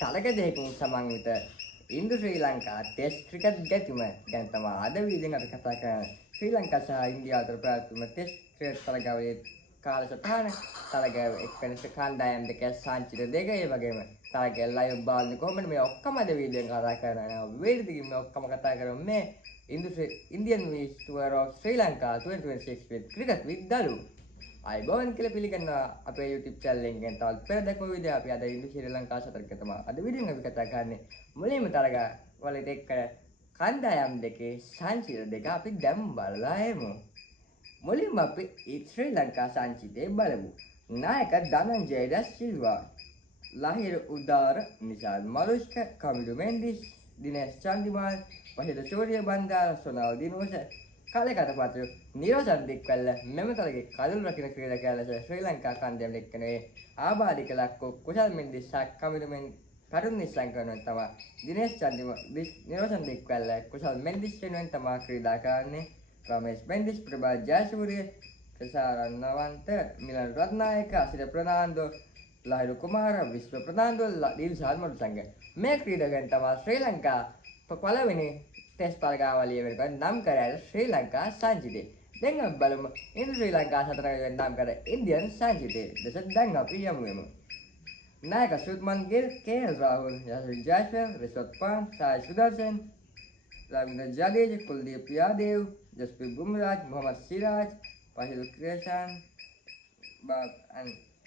කලක දෙකකින් සමන්විත ඉන්දු ශ්‍රී Lanka test cricket ගැටුම ගැන තමයි අද වීඩියෝෙන් අපි කතා කරන්නේ. ශ්‍රී ලංකා සහ ඉන්දියාව අතර පැවැත්වුණු ටෙස්ට් ක්‍රිකට් තරගාවලියේ කාලසටහන තරගාව එක්වෙනස කණ්ඩායම් දෙක සංචිත දෙක ඒ වගේම තරගය ලයිව් බලන්නේ කොහොමද මේ ඔක්කොම අද වීඩියෝෙන් කතා කරනවා. වීඩියෝ මේ ඔක්කොම කතා කරමු මේ Indian tour of Sri Lanka 2026 with cricket with Dalu. අයිබෝන් කියලා පිළිගන්නවා අපේ YouTube channel එකෙන් තවත් පෙර දැක්ම විදිහ අපි අද ඉන්දු ශ්‍රී ලංකා සතරක තමයි අද වීඩියෝ එක අපි කතා කරන්නේ මුලින්ම තරගා වලට එක්ක කණ්ඩායම් දෙකේ සංචිත දෙක අපි දැන් බලලා එමු. මුලින්ම අපි ශ්‍රී ලංකා සංචිතේ බලමු. නායක ධනංජය ද සිල්වා, ලහිර උදාර, නිශාන් මලුෂ්ක, කමිලු මෙන්ඩිස්, දිනේෂ් චන්දිමාල්, වහිද සූරිය බණ්ඩාර, සොනාල් දිනෝෂ, කාලයකට පසු නිරෝෂන් දික්වැල්ල මෙම තරගේ කඩළු රකින ක්‍රීඩකයා ලෙස ශ්‍රී ලංකා කණ්ඩායම එක්කනේ ආබාධික ලක්කෝ කුසල් මෙන්ඩිස් සහ කමිලු කරුණ නිශ්චය කරනවා තමයි දිනේෂ් චන්දිමාල් නිරෝෂන් දික්වැල්ල කුසල් මෙන්ඩිස් වෙනුවෙන් තමයි ක්‍රීඩා කරන්නේ. රමේෂ් මෙන්ඩිස්, ප්‍රභා ජයසූරිය, ප්‍රසාරන් නවන්ත, මිලන් රත්නායක, අසිර ප්‍රනාන්දෝ, ලහිරු කුමාර, විශ්ව ප්‍රනාන්දෝ, දිල්ෂාන් මඩුසංග මේ ක්‍රීඩකයන් තමයි ශ්‍රී ලංකා පළවෙනි ටෙස්ට් තරගාවලිය වෙනකොට නම් කරලා ශ්‍රී ලංකා සංචිතේ. දැන් අපි බලමු ඉන්දු ශ්‍රී ලංකා සතරගෙන් නම් කර ඉන්දියන් සංචිතේ. දැන් දැන් අපි යමු වෙමු. नायक शुभमन गिल, के.एल. राहुल, यशस्वी जायसवाल, ऋषभ पंत, साई सुदर्शन, रविंद्र जडेजा, कुलदीप यादव, जसप्रीत बुमराह, मोहम्मद सिराज, पहिल कृष्ण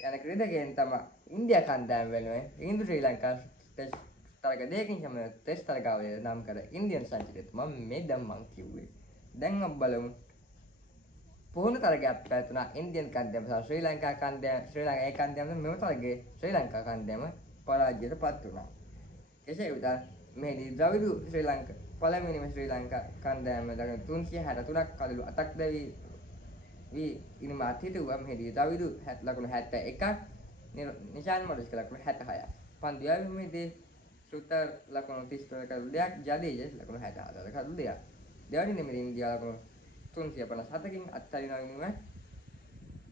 යන ක්‍රීඩකයන් තමයි ඉන්දියා කණ්ඩායම වෙනුවෙන් ඉන්දු ශ්‍රී ලංකා ටෙස්ට් තරග දෙකකින් හැම ටෙස්ට් තරගාවලිය නම් කර ඉන්දියන් සංචිතය මම මේ දැන් මං කිව්වේ. දැන් අපි බලමු පුහුණු තරගයක් පැවැතුණා ඉන්දියන් කණ්ඩායම සහ ශ්‍රී ලංකා කණ්ඩායම. ශ්‍රී ලංකා ඒ කණ්ඩායම මෙම තරගයේ ශ්‍රී ලංකා කණ්ඩායම පරාජයට පත් වුණා. කෙසේ වෙතත් මෙහිදී ද්‍රවිඩ ශ්‍රී ලංකා පළමුවෙනිම ශ්‍රී ලංකා කණ්ඩායම දක්වන 363ක් කඩළු අතක් දැවී ඉනිම අතීතුවා. මෙහිදී ද්‍රවිඩ ලකුණු 71ක්, නිශාන් මඩුස්ක ලකුණු 76ක්, පන්දු යැවීමේදී සුතර් ලකුණු 33 කඩළු 2ක්, ජඩේජා ලකුණු 64 කඩළු 2ක්. දෙවැනි නිමේදී ඉන්දියාව ලකුණු 357කින් අත්හරිනවා වෙනුවෙන්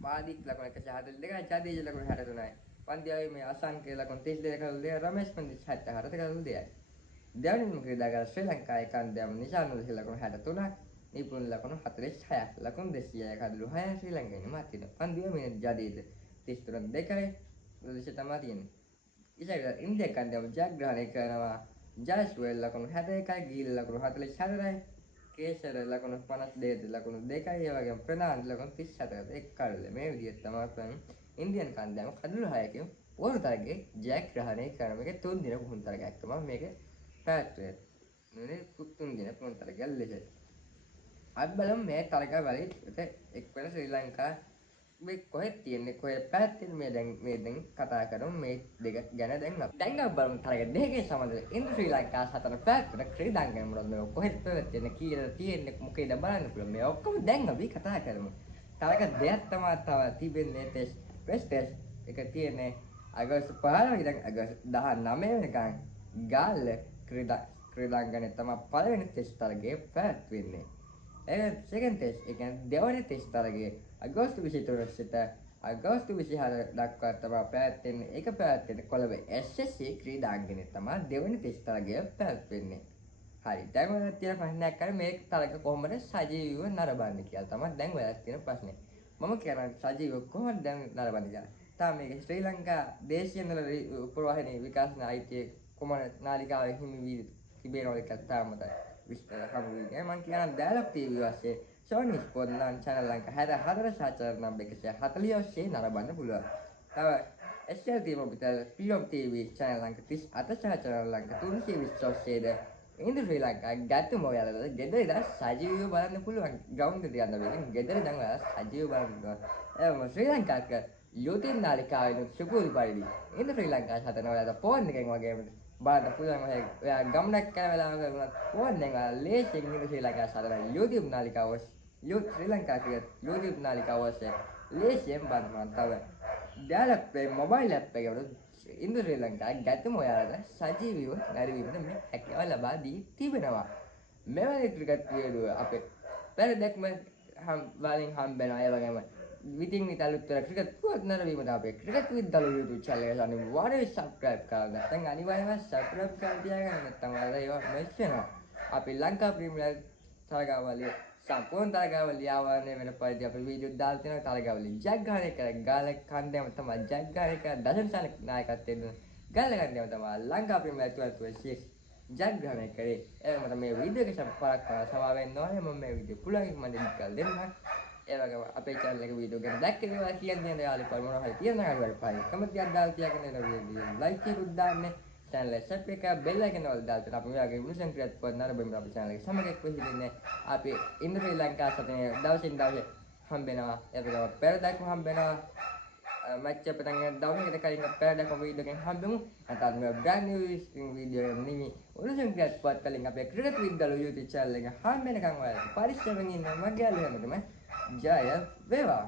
වාදික් ලකුණු 142යි, ජඩේජා ලකුණු 63යි, පන්දු යැවීමේ අසංකේ ලකුණු 32 කඩළු 2යි, රමේෂ් පන්දිස් 74 කඩළු 2යි. දෙවැනි ක්‍රීඩාකාර ශ්‍රී ලංකාවේ කණ්ඩායම නිශාන් මඩුස්ක ලකුණු 63ක්, නිපුන් ලකුණු 46ක්, ලකුණු 200යි කඩළු 6යි ශ්‍රී ලංකාවේ මාතින. පන්දු යැවීමේ ජඩේජා 33 2යි ප්‍රදේශය තමයි තියෙන්නේ. ඉතින් ඉන්දියා කණ්ඩායම ජයග්‍රහණය කරනවා. ජයස්වල් ලකුණු 61යි, ගීල් ලකුණු 44යි, කේසර ලකුණු 52 ලකුණු 2යි, ඒ වගේම ප්‍රනාන්දු ලකුණු 34යි එක් කඩල. මේ විදිහට තමයි ඉන්දියන් කණ්ඩායම කඩළු 6කින් පුහුණු තරගයේ ජයග්‍රහණය කරන මේක 3 දින පුහුණු තරගයක් තමයි මේක පැවැත්වුවේ. මේ 3 දින පුහුණු තරගයක් ලෙස. අපි බලමු මේ තරගවලට එක්වන ශ්‍රී ලංකා මේ කොහෙද තියෙන්නේ, කොහෙද පැවැත්වෙන්නේ, මේ දැන් කතා කරමු මේ දෙක ගැන. දැන් අපි බලමු තරග දෙකේ සමන්විත ඉන්දු ශ්‍රී ලංකා සතර පැවැත්වෙන ක්‍රීඩාංගන මොනවද, මේ කොහෙද පැවැත්වෙන්නේ, කීයද තියෙන්නේ, මොකේද බලන්න පුළුවන්, මේ ඔක්කොම දැන් අපි කතා කරමු. තරග දෙකක් තමයි තව තිබෙන්නේ. ටෙස්ට් එක තියෙන්නේ අගෝස්තු 15 ඉඳන් අගෝස්තු 19 වෙනිකන් ගාල්ල ක්‍රීඩාංගණයේ තමයි පළවෙනි ටෙස්ට් තරගය පැවැත්වෙන්නේ. सेकंड टेस्ट एक देवनी टेस्ट තරගයේ අගෝස්තු 23 සිට අගෝස්තු 24 දක්වා තමයි පැවැත්වෙන්නේ. ඒක පැවැත්වෙන්නේ කොළඹ SSC ක්‍රීඩාංගණයේ තමයි දෙවනි ටෙස්ට් තරගය පැවැත්වෙන්නේ. හරි. දැන් ඔයාලා තියෙන ප්‍රශ්නයක් අර මේ තරග කොහොමද සජීවීව නරඹන්නේ කියලා තමයි දැන් ඔයාලා තියෙන ප්‍රශ්නේ. මම කියන්නේ සජීවීව කොහොමද දැන් නරඹන්නේ කියලා. තාම මේක ශ්‍රී ලංකා දේශීය නල උපවාහිනී විකාශන අයිතිය කුමන නාලිකාවේ හිමි වී තිබෙනවද කියලා තාම විස්තර හමුවේ. මම කියන ඩයලොග් ටීවී ඔස්සේ සෝනි ස්පෝර්ට් නම් channel ලංකා 64 සහ channel නම් 140 ඔස්සේ නරඹන්න පුළුවන්. තව SLT Mobitel PM TV channel Lanka 38 සහ channel ලංකා 320 ඔස්සේද ඉන්දු ශ්‍රී ලංකා ගැතුම ඔයාලට ගෙදර ඉඳලා සජීවීව බලන්න පුළුවන්. ග්‍රවුන්ඩ් එකට යන්න බැහැ. ගෙදර ඉඳන් ඔයාලා සජීවීව බලන්න පුළුවන්. එහම ශ්‍රී ලංකාවක YouTube නාලිකාවේ සුපුරුදු පරිදි ඉන්දු ශ්‍රී ලංකා සතන ඔයාලට ෆෝන් එකෙන් වගේම බලන්න පුළුවන්. ඔයා ගමනක් කරන වෙලාවක වුණත් ෆෝන් එකෙන් ඔයාලා ලේසියෙන් ඉන්දු ශ්‍රී ලංකා සතන YouTube නාලිකාව ශ්‍රී ලංකා ක්‍රිකට් YouTube නාලිකාව ඔස්සේ ලේසියෙන් බලන්න. තව ඩයලොග් ප්ලේ මොබයිල් ඇප් එකේ ඉන්දු ශ්‍රී ලංකා ගැතුම ඔයාලට සජීවීව නැරඹීමට මේ හැකියාව ලබා දී තිබෙනවා. මෙවැනි ක්‍රිකට් වීඩියෝ අපේ පෙර දැක්ම වලින් හම්බෙනවා. ඒ වගේම විතින් විතලුත් වෙන ක්‍රිකට් පුවත් නැරවීමට අපේ ක්‍රිකට් විද්දලු YouTube channel එක අනිවාර්යයෙන් subscribe කරගන්න. නැත්නම් අනිවාර්යයෙන්ම subscribe කරලා තියාගන්න. නැත්නම් ඔයාලා ඒවා මිස් වෙනවා. අපි ලංකා ප්‍රීමියර් තරගාවලිය සම්පූර්ණ තරගාවලිය ආවරණය වෙන පරිදි අපි වීඩියෝ දාලා තියෙනවා. තරගාවලිය ජයග්‍රහණය කර ගාල කණ්ඩායම තමයි ජයග්‍රහණය කර දශම නායකත්වයෙන් ගාල කණ්ඩායම තමයි ලංකා ප්‍රීමියර් 2026 ජයග්‍රහණය කරේ. එහෙනම් මම මේ වීඩියෝ එක සම්පූර්ණ කරලා සමාවෙන්න ඕනේ. මම මේ වීඩියෝ පුළුවන් මම ඩිලීට් කරලා දෙන්නම්. ඒ වගේම අපේ channel එක වීඩියෝ ගැන දැක්කේ ඒවා කියන්නේ යාළුවෝ මොනවා හරි තියෙනවා හරි පහේ කමෙන්ට් එකක් දාලා තියාගෙන ඉන්න වීඩියෝ ලයික් එකක් දාන්න. channel එක subscribe කරලා bell icon එක දාලා අපි මේ වගේ මුලින් ක්‍රියේට් කරන නරඹමු අපේ channel එක සමග එක්ව හිටින්නේ. අපි ඉන්දිය ශ්‍රී ලංකා සතේ දවසින් දවස හම්බෙනවා. ඒ වගේම පෙරදක්ම හම්බෙනවා. match එක පටන් ගන්න දවසකට කලින් පෙරදක්ම වීඩියෝ එකෙන් හම්බෙමු. නැත්නම් මේ brand new වීඩියෝ එකක් නෙමෙයි. මුලින් ක්‍රියේට් කලින් අපේ ක්‍රිකට් විද්‍යාල YouTube channel එක හම්බෙනකන් ඔයාලා පරිස්සමෙන් ඉන්න මගේ යාළුවෝ හැමෝටම ජය වේවා.